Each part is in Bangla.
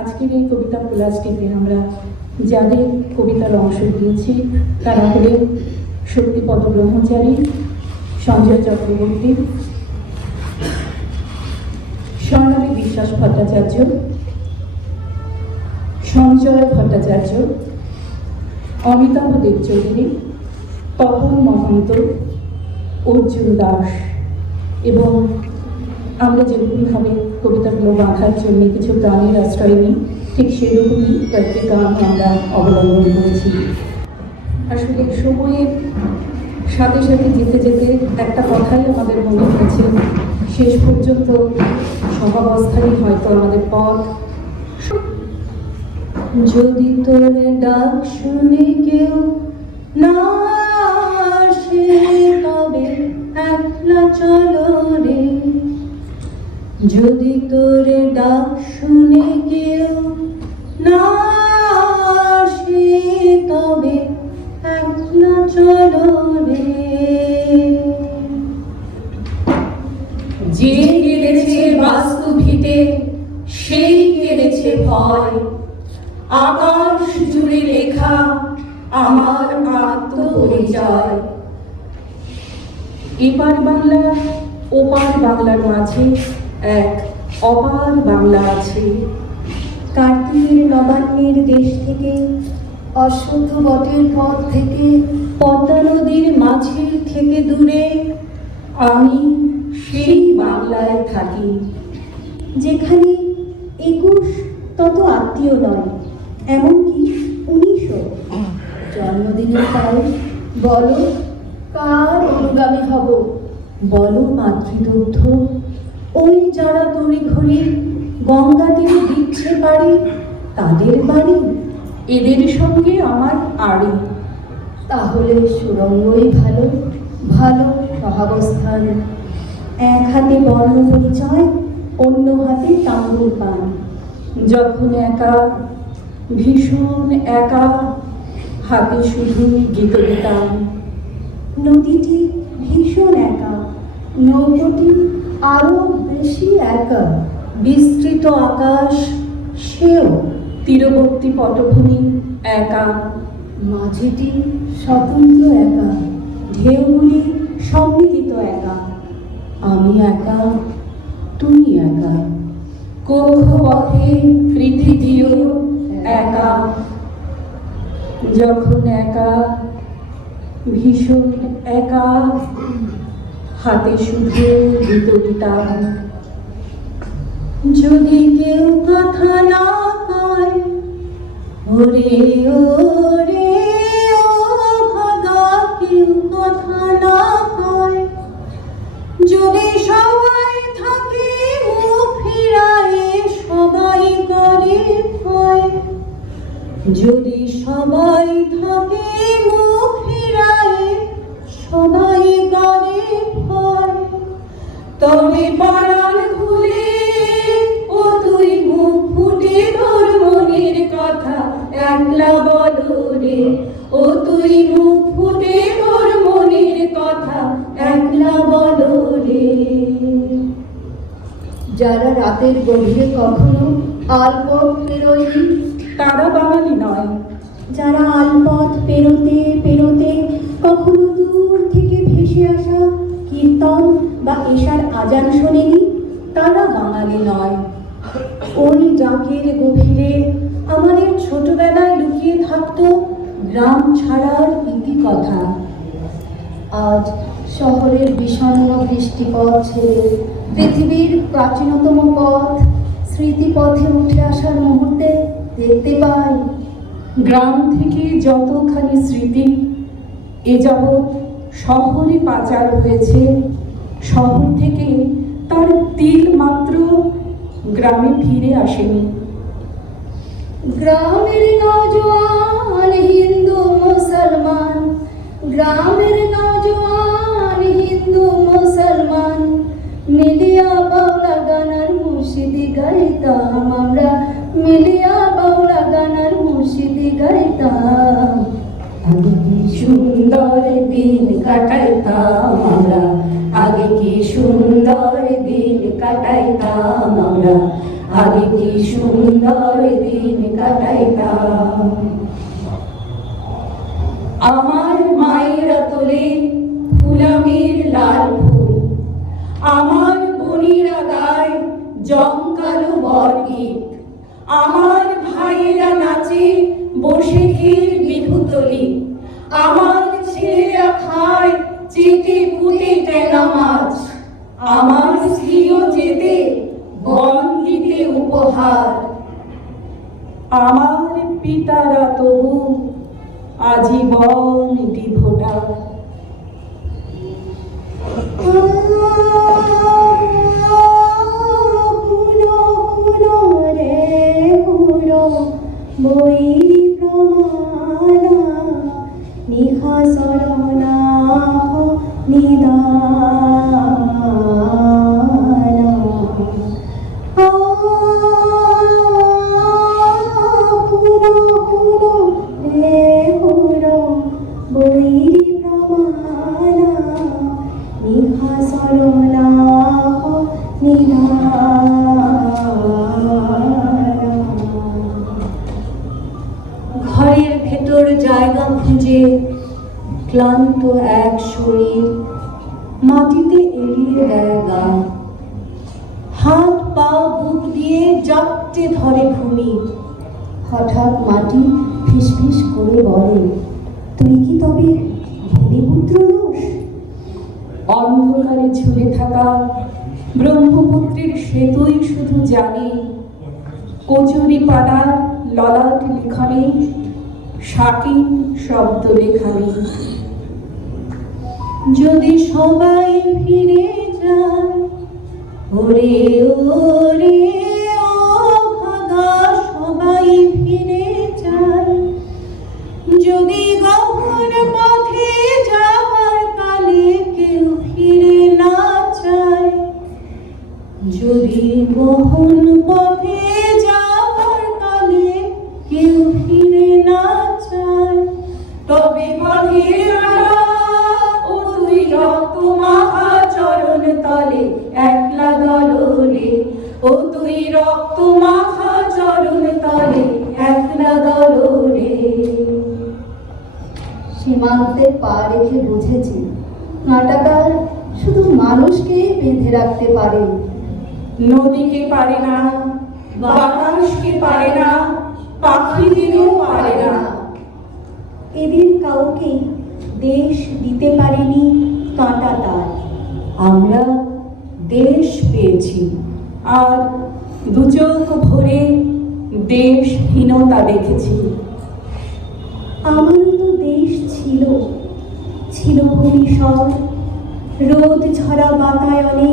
আজকের এই কবিতা কোলাজটিতে আমরা যাদের কবিতার অংশ দিয়েছি তারা হলেন শক্তিপদ ব্রহ্মচারী, সঞ্জয় চক্রবর্তী, স্বর্ণালী বিশ্বাস ভট্টাচার্য, সঞ্জয় ভট্টাচার্য, অমিতাভ দেবচৌধুরী, তপন মহন্ত, অর্জুন দাস। এবং আমরা যেরকমভাবে কবিতাগুলো বাঁধার জন্য কিছু প্রাণের আশ্রয় নিই, ঠিক সেরকমই কয়েকটি গান আমরা অবলম্বন করেছি। আসলে সময়ের সাথে সাথে যেতে যেতে একটা কথাই আমাদের মনে হয়েছে, শেষ পর্যন্ত সহাবস্থানই হয়তো আমাদের পথ। যদি তোর ডাক শুনে কেউ না আসে তবে একলা চলো রে, যদি তোর ডাক শুনে কেউ না আসে তবে একলা চলো রে। যে কেড়েছে বাস্তু ভিটে সেই কেড়েছে ভয়, আকাশ জুড়ে লেখা আমার আত্মপরিচয়। এপার বাংলা ওপার বাংলার মাঝে এক অপার বাংলা আছে। কার্তিকের নবান্নের দেশ থেকে, অশ্বত্থ বটের পথ থেকে, পদ্মা নদীর মাঝের থেকে দূরে আমি সেই বাংলায় থাকি, যেখানে 21 তত আত্মীয় নয়, এমনকি 19ও। জন্মদিনের কাল বলো কার অনুগামী হব, বলো মাতৃদুগ্ধ। ওই যারা তড়িঘড়ি গঙ্গা তীরে দিচ্ছে বাড়ি, তাদের বাড়ি, এদের সঙ্গে আমার আড়ি। তাহলে সুরঙ্গই ভালো, ভালো সহাবস্থান। এক হাতে বর্ণ পরিচয়, অন্য হাতে তাম্বুর পান। যখন একা, ভীষণ একা, হাতে শুধু গীতবিতান। নদীটি ভীষণ একা, নৌকোটি আরো বেশি একা। বিস্তৃত আকাশ সেও, তীরবর্তী পটভূমি একা। মাঝিটি স্বতন্ত্র একা, ঢেউগুলি সম্মিলিত একা। আমি একা, তুমি একা, কক্ষপথে পৃথিবীও একা। যখন একা, ভীষণ একা, হাতে শুধু গীতবিতান। যদি কেউ কথা না কয়, ওরে ওরে ও ভাগা, কেউ কথা না কয়। যদি সবাই থাকে মুখ ফিরায়ে, সবাই করে ভয়। যদি সবাই থাকে মুখ ফিরায়ে, সবাই করে ভয়। তবে পরাণ খুলে ও তুই মুখ ফুটে তোর মনের কথা একলা বলো রে, ও তুই মুখ ফুটে তোর মনের কথা একলা বলো রে। যারা রাতের গভীরে কখনো আলপথ পেরোয়নি, তারা বাঙালি নয়। যারা আলপথ পেরোতে পেরোতে কখনো দূর থেকে ভেসে আসা কীর্তন বা এশার আজান শোনেনি, তারা বাঙালি নয়। ওই ডাকের গভীরে আমাদের ছোটবেলায় লুকিয়ে থাকতো গ্রাম ছাড়ার ইতিকথা। আজ শহরের বিষণ্ণ বৃষ্টিপথ ছেড়ে পৃথিবীর প্রাচীনতম পথ স্মৃতিপথে উঠে আসার মুহূর্তে দেখতে পাই গ্রাম থেকে যতখানি স্মৃতি এ যাবৎ শহরে পাচার হয়েছে, শহর থেকে তার তিল মাত্র গ্রামে ফিরে আসেনি। গ্রামের নওজোয়ান হিন্দু মুসলমান, গ্রামের নওজোয়ান হিন্দু মুসলমান, মিলিয়া বাউলা গানার মুর্শিদি গাইতাম আমরা, মিলিয়া বাউলা গানার মুর্শিদি গাইতাম। আগে কি সুন্দর দিন কাটাইতাম আমরা, আগে কি সুন্দর দিন কাটাইতাম আমরা, আগে কি সুন্দর দিন কাটাইতাম। আমার মায়েরা তোলে ফুলামের লাল ফুল, আমার বোনেরা গায় জমকালো বরগীত, আমার ভাইয়েরা নাচে বসে ক্ষীর বিহুতলি, আমার ছেলেরা খায় চেটে পুটে টেনা মাছ, আমার স্ত্রীও যেতে বন দিতে উপহার। আমার পিতারা তবু আজীবন ডিভোটার। বই প্রমাণা নিহা সরণা নিদানা বই প্রমাণা নিহা সরণা নিদানা। ঘরের ভেতর জায়গা খুঁজে ক্লান্ত এক শরীর মাটিতে এড়িয়ে দেয় গা, হাত পা বুক দিয়ে জাপটে ধরে ভূমি। হঠাৎ মাটি ফিসফিস করে বলে, তুই কি তবে ভূমিপুত্র নোস? অন্ধকারে ঝুলে থাকা ব্রহ্মপুত্রের সেতুই শুধু জানে কচুরি পাড়ার ললাট লিখনে শাকিন শব্দ লেখানে। যদি সবাই ফিরে যায় ওরে ওরে ও ভাগা, সবাই ফিরে যায়। যদি গহন পথে যাওয়ার কালে কেউ ফিরে না চায়, যদি গহন পথে যাওয়ার কালে কেউ ফিরে না চায়, তবে পথের ও তুই রক্ত মাখা চরণ তলে একলা দলরে, ও তুই রক্ত মাখা চরণ তলে একলা দলরে। সীমান্তে পা রেখে বুঝেছি কাঁটাতার শুধু মানুষকেই বেঁধে রাখতে পারে, নদীকে পারে না, বাতাসকে পারে না, পাখিদেরও পারে না। এদের কাউকে দেশ দিতে পারেনি কাঁটাতার। আমরা দেশ পেয়েছি, আর দু চোখ ভরে দেশহীনতা দেখেছি। আমারও তো দেশ ছিল, ছিল ভূমিস্বর, রোদ ঝরা বাতায়নে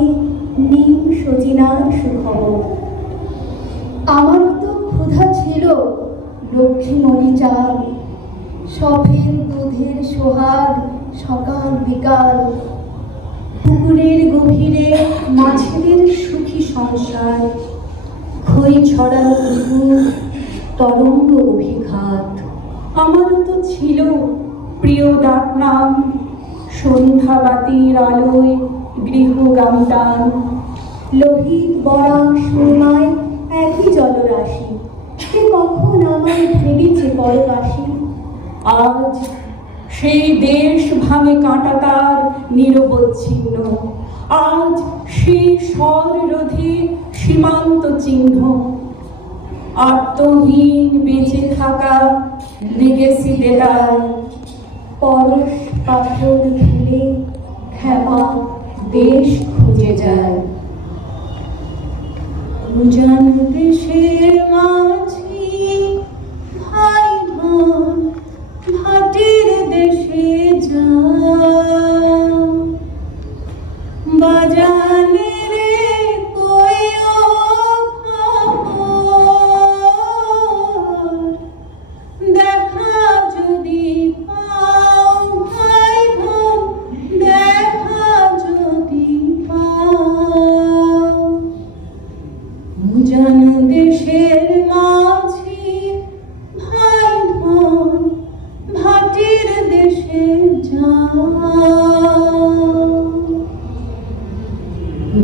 নিম সজিনার সুখবর। আমারও তো ক্ষুধা ছিল লক্ষ্মী মরিচাল, সফের দুধের সোহাগ সকাল বিকাল। পুকুরের গভীরে মাছেদের সুখী সংসার, খই ছড়ানো পুকুর, তরঙ্গ অভিঘাত। আমারও তো ছিল প্রিয় ডাক নাম, সন্ধ্যাবাতির আলোয় গৃহগামী টান। লোহিত বরাক সুরমায় একই জলরাশি, সে কখন আমায় ভেবেছে পরবাসী। আজ সেই দেশ ভাঙে কাঁটাতার নিরবচ্ছিন্ন, আজ সেই স্বররোধী সীমান্ত চিহ্ন। আত্মহীন বেঁচে থাকা লেগেছি বেলায়, পরশ পাথর ফেলে ক্ষমা দেশ খুঁজে যায়। উজান দেশের মাঝি ভাই বোন ভাটির দেশে যাও, বাজানে রে কইও খবর, দেখা যদি পাও ভাই বোন, দেখা যদি পাও। উজান দেশের মাঝি ভাই বোন ভাটির দেশে যাও।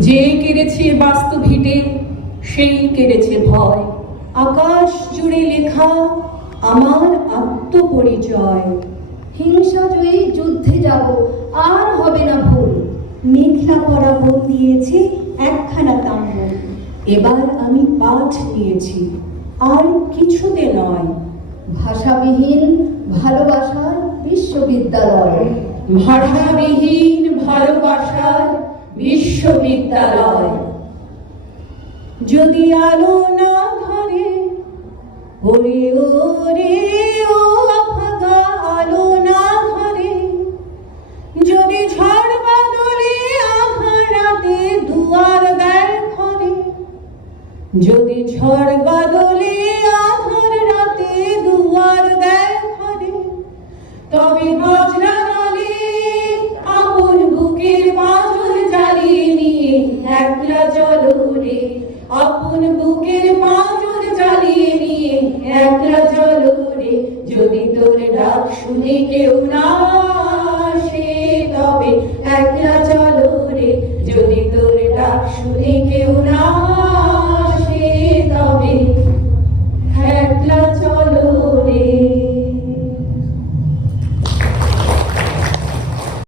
যে কেড়েছে বাস্তু ভিটে সেই কেড়েছে ভয়। আকাশ জুড়ে লেখা আমার আত্মপরিচয়। হিংসা জয়ী যুদ্ধে যাব, আর হবে না ভুল। মেঘলা পরা বন দিয়েছে একখানা তাম্বুল। এবার আমি পাঠ নিয়েছি, আর কিছুতে নয়। ভাষাবিহীন ভালোবাসার বিশ্ববিদ্যালয়। ভাষাবিহীন ভালোবাসার বিশ্ববিদ্যালয়। যদি আলো না ধরে, ওরে ওরে ও আভাগা আলো না ধরে, যদি ঝড় বাদলে আধার রাতে দুয়ার দেয় ঘরে, যদি ঝড় বাদলে আধার রাতে দুয়ার দেয় ঘরে, তবে বজ্রা নলে আপন বুকের পাঁজর জ্বালিয়ে নিয়ে একলা চলো রে, আপন বুকের পাঁজর জ্বালিয়ে নিয়ে একলা চলো রে। যদি তোর ডাক শুনে কেউ না আসে, তবে একলা